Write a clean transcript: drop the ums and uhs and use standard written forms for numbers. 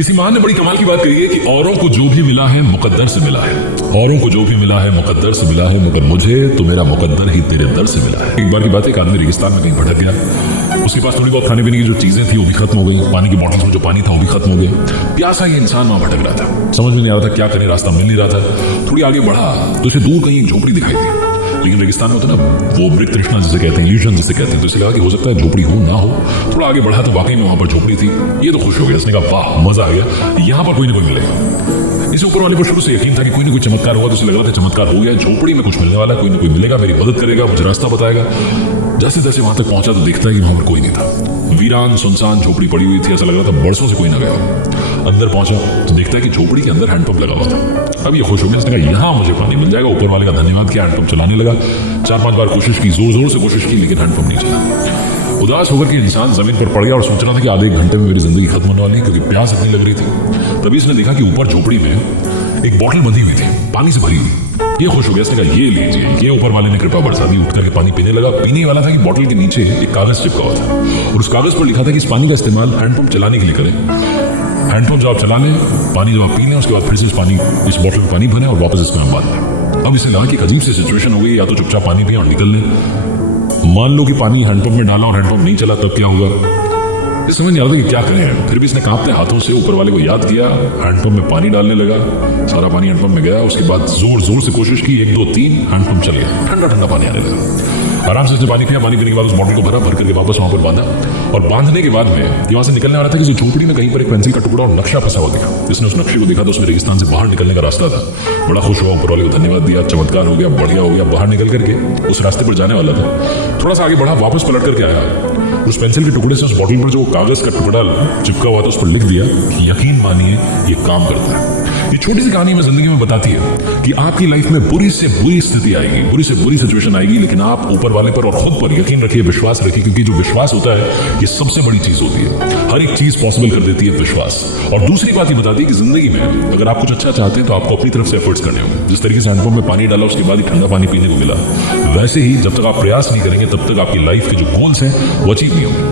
किसी महान ने बड़ी कमाल की बात कही है कि औरों को जो भी मिला है मुकद्दर से मिला है। औरों को जो भी मिला है मुकद्दर से मिला है, मगर मुझे तो मेरा मुकद्दर ही तेरे दर से मिला है। एक बार की बात है, एक आदमी रेगिस्तान में कहीं भटक गया। उसके पास थोड़ी बहुत खाने पीने की जो चीजें थी वो भी खत्म हो गई, पानी की बॉटल्स में जो पानी था वो भी खत्म हो गया। प्यासा ये इंसान वहां भटक रहा था, समझ में नहीं आ रहा था क्या करे, रास्ता मिल नहीं रहा था। थोड़ी आगे बढ़ा तो उसे दूर कहीं एक झोपड़ी दिखाई दी, लेकिन रेगिस्तान में होता ना वो मृग तृष्णा जिसे कहते हैं, इल्यूजन जिसे कहते हैं, तो इसे लगा कि हो सकता है झोपड़ी हो ना हो। थोड़ा आगे बढ़ा तो वाकई में वहां पर झोपड़ी थी। ये तो खुश हो गया, उसने कहा वाह मजा आ गया, यहाँ पर कोई ना कोई मिलेगा। इसे ऊपर वाले पर शुरू से यकीन था कि कोई ना कोई चमत्कार होगा, तो उसे लग रहा था चमत्कार हो गया, झोपड़ी में कुछ मिलने वाला, कोई ना कोई मिलेगा, मेरी मदद करेगा, मुझे रास्ता बताएगा। जैसे जैसे वहां तक पहुंचा तो दिखता है कि वहां पर कोई नहीं था। वीरान सुनसान झोपड़ी पड़ी हुई थी, ऐसा लग रहा था बरसों से कोई ना गया। अंदर पहुंचा तो दिखता है कि झोपड़ी के अंदर हैंडपंप लगा हुआ था। अब ये खुश हो गया, उसने कहा यहाँ मुझे पानी मिल जाएगा। ऊपर वाले का धन्यवाद किया, हैंडपंप चलाने लगा। 4-5 बार कोशिश की, जोर जोर से कोशिश की, लेकिन हैंडपंप नहीं चला। उदास होकर के इंसान जमीन पर पड़ गया और सोच रहा था कि आधे एक घंटे में मेरी जिंदगी खत्म होने वाली है, क्योंकि प्यास इतनी लग रही थी। तभी इसने देखा कि ऊपर झोपड़ी में एक बोतल बंधी हुई थी, पानी से भरी हुई। ये खुश हो गया, इसने कहा ये लीजिए। ये ऊपर वाले ने कृपा बरसा दी, उठ करके पानी पीने लगा। पीने वाला था कि बोतल के नीचे एक कागज चिपका हुआ था, और उस कागज पर लिखा था कि इस पानी का इस्तेमाल हैंडपंप चलाने के लिए करें। हैंडपंप जब आप चला लें, पानी जब आप पी लें, उसके बाद फिर से इस बोतल में पानी भरें और वापस इसमें हम बांध लें। अब इसे लगा कि एक अजीब सी सिचुएशन हो गई, या तो चुपचाप पानी पिए और निकल लें। मान लो कि पानी हैंडपंप में डाला और हैंडपंप नहीं चला, तब क्या होगा? इस समझ नहीं आ रहा था कि क्या करें। फिर भी इसने कांपते हाथों से ऊपर वाले को याद किया, हैंडपंप में पानी डालने लगा। सारा पानी हैंडपंप में गया। उसके बाद जोर जोर से कोशिश की, 1 2 3 हैंडपंप चल गया, ठंडा ठंडा पानी आने लगा। आराम से इसने पानी पिया। पानी पीने के बाद उस बॉटल को भरा, भर करके वापस वहां पर बांधा, और बांधने के बाद में ये वहां से निकलने वाला था कि झोपड़ी में कहीं पर एक पेंसिल का टुकड़ा और नक्शा फंसा हुआ दिखा। इसने उस नक्शे को देखा तो उसमें रेगिस्तान से बाहर निकलने का रास्ता था। बड़ा खुश हुआ, ऊपर वाले को धन्यवाद दिया, चमत्कार हो गया, बढ़िया हो गया। बाहर निकल करके उस रास्ते पर जाने वाला था, थोड़ा सा आगे बढ़ा, वापस पलट करके आया। उस पेंसिल के टुकड़े से उस बॉटल पर जो कागज का टुकड़ा चिपका हुआ था उस पर लिख दिया कि यकीन मानिए ये काम करता है। ये छोटी सी कहानी में जिंदगी में बताती है कि आपकी लाइफ में बुरी से बुरी स्थिति आएगी, बुरी से बुरी सिचुएशन आएगी, लेकिन आप ऊपर वाले पर और खुद पर यकीन रखिए, विश्वास रखिए, क्योंकि जो विश्वास होता है ये सबसे बड़ी चीज होती है। हर एक चीज पॉसिबल कर देती है विश्वास। और दूसरी बात ये बताती है कि जिंदगी में अगर आप कुछ अच्छा चाहते हैं तो आपको अपनी तरफ से एफर्ट्स करने होंगे। जिस तरीके से हैंडपंप में पानी डाला, उसके बाद ही ठंडा पानी पीने को मिला, वैसे ही जब तक आप प्रयास नहीं करेंगे तब तक आपकी लाइफ के जो गोल्स हैं वो अचीव नहीं होंगे।